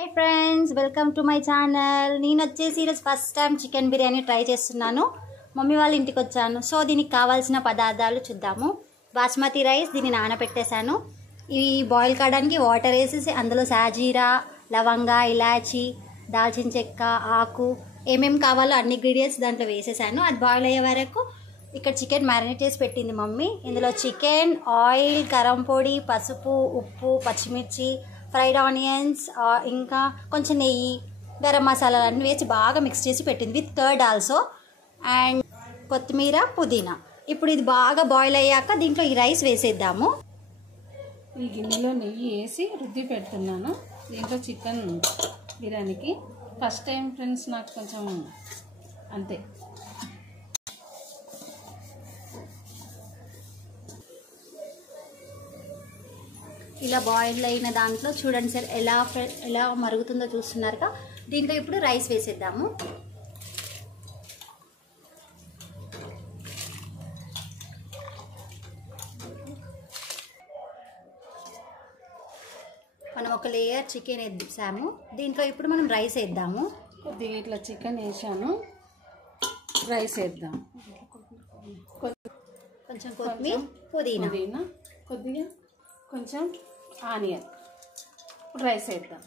hi friends welcome to my channel నేను వచ్చేసి ఈరోజు first time chicken biryani try చేస్తున్నాను మమ్మీ వాళ్ళ ఇంటికి వచ్చాను సో దీనికి కావాల్సిన పదార్థాలు చూద్దాము బాస్మతి రైస్ దీన్ని నానబెట్టేశాను ఈ బాయిల్ కావడానికి వాటర్ వేసేసి అందులో సాజీరా లవంగా ఇలాచి దాల్చిన చెక్క ఆకు ఏమేం కావాలో అన్ని ఇంగ్రీడియెంట్స్ దాంట్లో వేసేసాను అది బాయిల్ అయ్యే వరకు ఇక్కడ చికెన్ మ్యారినేట్ చేసి పెట్టింది మమ్మీ ఇందులో చికెన్ ఆయిల్ కారం పొడి పసుపు ఉప్పు పచ్చిమిర్చి ఫ్రైడ్ ఆనియన్స్ ఇంకా కొంచెం నెయ్యి గరం మసాలాలు అన్నీ వేసి బాగా మిక్స్ చేసి పెట్టింది విత్ కర్డ్ ఆల్సో అండ్ కొత్తిమీర పుదీనా ఇప్పుడు ఇది బాగా బాయిల్ అయ్యాక దీంట్లో ఈ రైస్ వేసేద్దాము ఈ గిన్నెలో నెయ్యి వేసి రుద్ది పెడుతున్నాను దీంట్లో చికెన్ బిర్యానీకి ఫస్ట్ టైం ఫ్రెండ్స్ నాకు కొంచెం అంతే ఇలా బాయిల్ అయిన దాంట్లో చూడండి సార్ ఎలా మరుగుతుందో చూస్తున్నారుగా దీంట్లో ఇప్పుడు రైస్ వేసేద్దాము మనం ఒక లేయర్ చికెన్ వేసాము దీంట్లో ఇప్పుడు మనం రైస్ వేద్దాము కొద్దిగా ఇట్లా చికెన్ వేసాను రైస్ వేద్దాం కొంచెం కొత్తిమీర పుదీనా కొద్దిగా కొంచెం ఆనియన్ ఇప్పుడు రైస్ వేద్దాం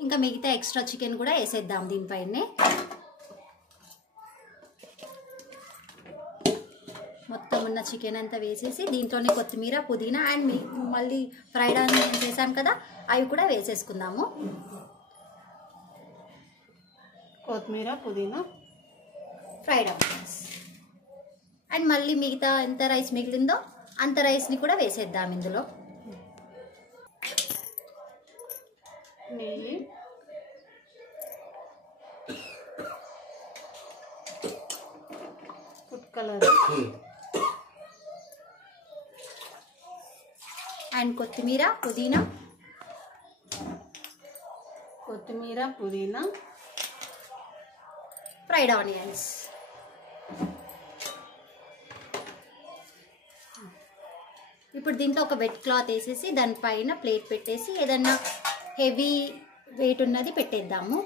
ఇంకా మిగతా ఎక్స్ట్రా చికెన్ కూడా వేసేద్దాం దీనిపైనే మొత్తం ఉన్న చికెన్ అంతా వేసేసి దీంట్లోనే కొత్తిమీర పుదీనా అండ్ మళ్ళీ ఫ్రైడ్ ఆనియన్స్ వేసాం కదా అవి కూడా వేసేసుకుందాము కొత్తిమీర పుదీనా ఫ్రైడ్ ఆనియన్స్ అండ్ మళ్ళీ మిగతా ఎంత రైస్ మిగిలిందో అంత రైస్ని కూడా వేసేద్దాం ఇందులో నెయ్యి ఫుడ్ కలర్ అండ్ కొత్తిమీర పుదీనా ఫ్రైడ్ ఆనియన్స్ ఇప్పుడు దీంట్లో ఒక వెట్ క్లాత్ వేసేసి దానిపైన ప్లేట్ పెట్టేసి ఏదన్నా హెవీ వెయిట్ ఉన్నది పెట్టేద్దాము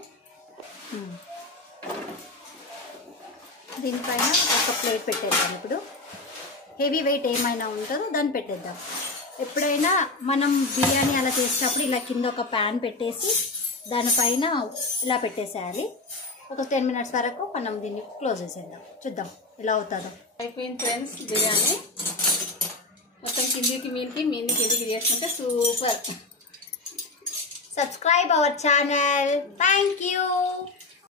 దీనిపైన ఒక ప్లేట్ పెట్టేద్దాం ఇప్పుడు హెవీ వెయిట్ ఏమైనా ఉంటుందో దాన్ని పెట్టేద్దాం ఎప్పుడైనా మనం బిర్యానీ అలా చేసేటప్పుడు ఇలా కింద ఒక ప్యాన్ పెట్టేసి దానిపైన ఇలా పెట్టేసేయాలి ఒక 10 మినిట్స్ వరకు మనం దీన్ని క్లోజ్ చేసేద్దాం చూద్దాం ఎలా అవుతుందో అయిపోయింది ఫ్రెండ్స్ బిర్యానీ మొత్తం కిందికి మీదికి ఎదిగి చేసుకుంటే super subscribe our channel thank you